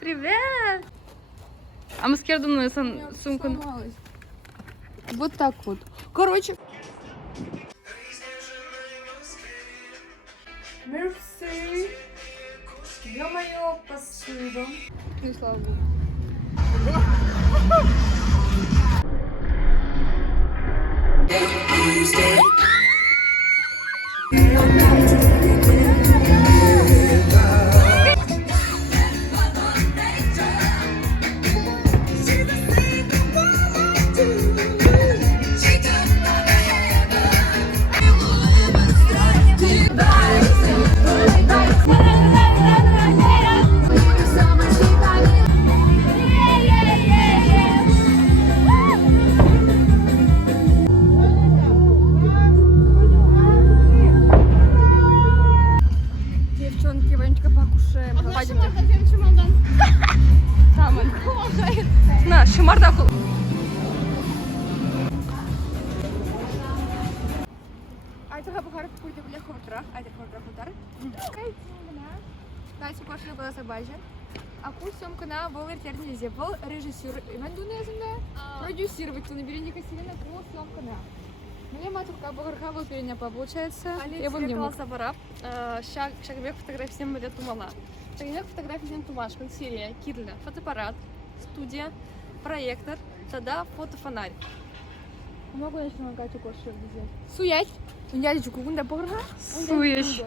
Привет! А мы с Кердом на сумку. Вот так вот. Короче. Мерси. Ё-моё, посуда. Ну, слава богу. Девчонки, Ванечка покушаем. Пойдемте. Там он. На, шимардаку. Айтаға бұғарып көйді біле құртырақ. Айтаға құртырақ ұтар. Найсы қошылы бұла сабайжы. Аку сөмкіна бұл ертерін езе. Бұл режиссер. Мен дуны езімді. Продюсировать. Туны берінде кәсерін аку сөмкіна. Мне матушка бұғырға бұл перене получается. Я бұл не могу. Шагбек фотографиясен бәле тумала. Шагбек фотографиясен тумаш. Серия. Кирлі. Фотоаппарат. Студия. Проектор. Тогда фотофонарь. Могу я еще нагать у кошек взять? Суять! Я лечу кугунда порга. Суешь.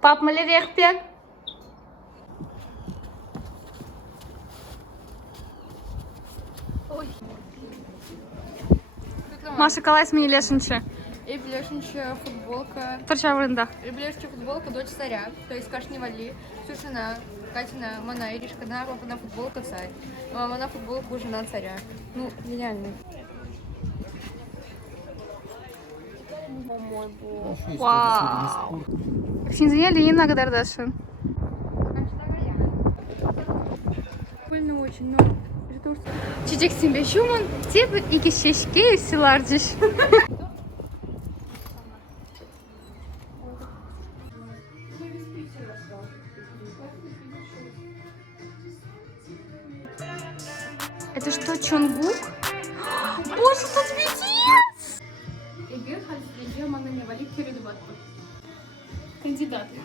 Пап, малярек пек. Маша, калайс мені лешинче. И блешенчая футболка. Парчаврында. И блешенчая футболка дочь царя. То есть Кашни Вали, Сюшина, Катина, Мана, Иришка, папа футболка царь. Мама на футболку жена царя. Ну, гениально. О мой бог. Вау. Синзине Ленина Гадардашин. Прикольно очень, но... Çiçek simbe şumun tip iki şeşke silarcış. Это что, Чонгук? Боже, тут пиздец! Кандидаты.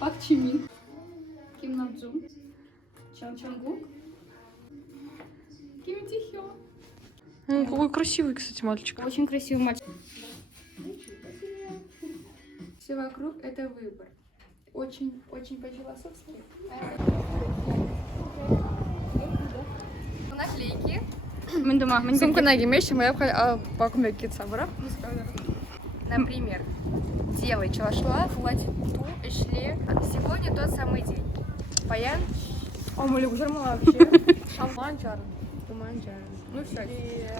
Пак Чимин, Ким Намджун, Чан Чонгук, Ким Тихё. Какой красивый, кстати, мальчик. Очень красивый мальчик. Все вокруг это выбор. Очень по-философски. Наклейки. Сумка на гимеше, моя покупка китсабра. Например, делай чалашла, флать ту, эшли. Сегодня тот самый день. Паян. О, мы любим вообще. Шаманчар. Ну все.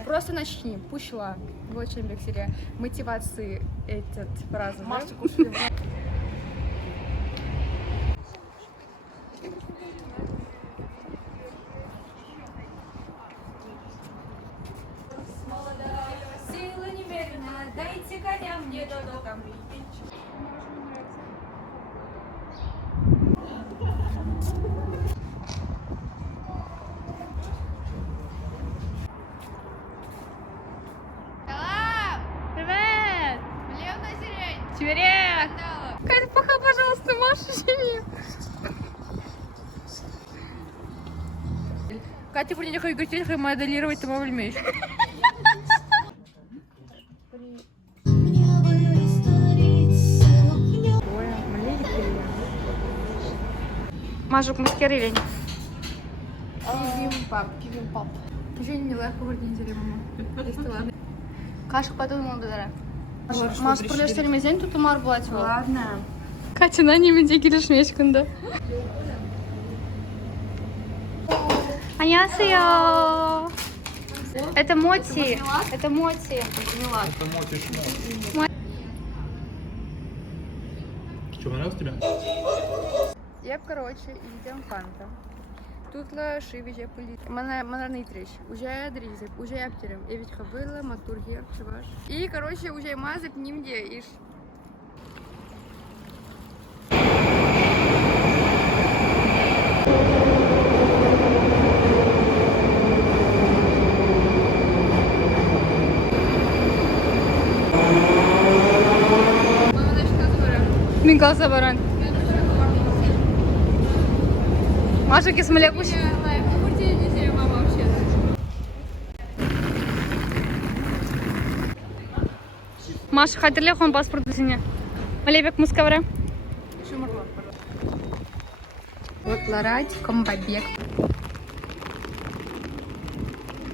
Просто начни. Пушла. Вот чем серия. Мотивации этот праздник. Маша кушает. Сила немерена, дайте коня мне до камней. Привет! Левная сирень. Чеберек! Катя, пока, пожалуйста, Маша, живи. Катя, будет нехай гостей, моделировать ты умеешь. Мажук маскерилень. Пивимпап. Женя не легко организовали, мама. Кашка подумала, да. Маш, пролез телемизен, тут умар платила. Ладно. Катя, на ними дикий шмешканда. 안녕하세요. Это Моти. Это Моти. Это мотишь. Что, понравилось тебе? Я, коротше, їдемо фанта. Тут лаши вже політ. Мене не тріщ. Уже дрізик, уже яптерем. Я від хабила, матургер, чуваш. І, коротше, уже мазик нім де іш. Мама начала збирати. Min kalsa baran. Маша кисмелекуш. Мама вообще. Маша хатırlıyor musun pasportu seni? Малебек мускавра. Вот ларать, комбабек.